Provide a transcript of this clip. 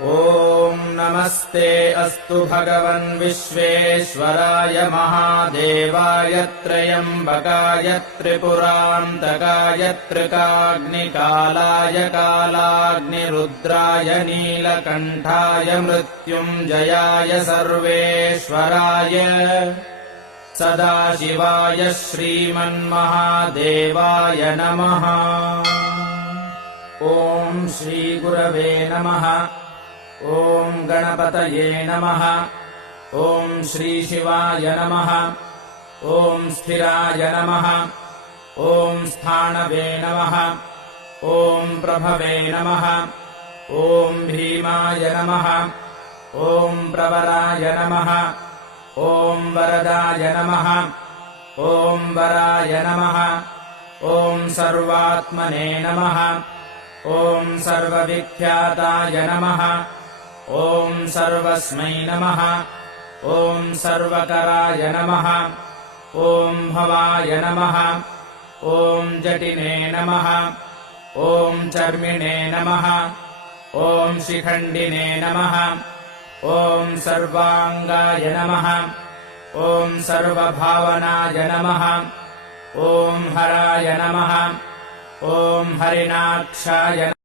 ॐ नमस्ते अस्तु भगवन् विश्वेश्वराय महादेवाय त्र्यम्बकाय त्रिपुरान्तकाय त्रिकाग्निकालाय कालाग्निरुद्राय नीलकण्ठाय मृत्युञ्जयाय सर्वेश्वराय सदाशिवाय श्रीमन्महादेवाय नमः। ॐ श्रीगुरवे नमः। ॐ गणपतये नमः। ॐ श्रीशिवाय नमः। ॐ स्थिराय नमः। ॐ स्थाणवे नमः। ॐ प्रभवे नमः। ॐ भीमाय नमः। ॐ प्रवराय नमः। ॐ वरदाय नमः। ॐ वराय नमः। ॐ सर्वात्मने नमः। ॐ सर्वविख्याताय नमः। ॐ सर्वस्मै नमः। ॐ सर्वकराय नमः। ॐ भवाय नमः। ॐ जटिने नमः। ॐ चर्मिणे नमः। ॐ शिखण्डिने नमः। ॐ सर्वाङ्गाय नमः। ॐ सर्वभावनाय नमः। ॐ हराय नमः। ॐ हरिणाक्षाय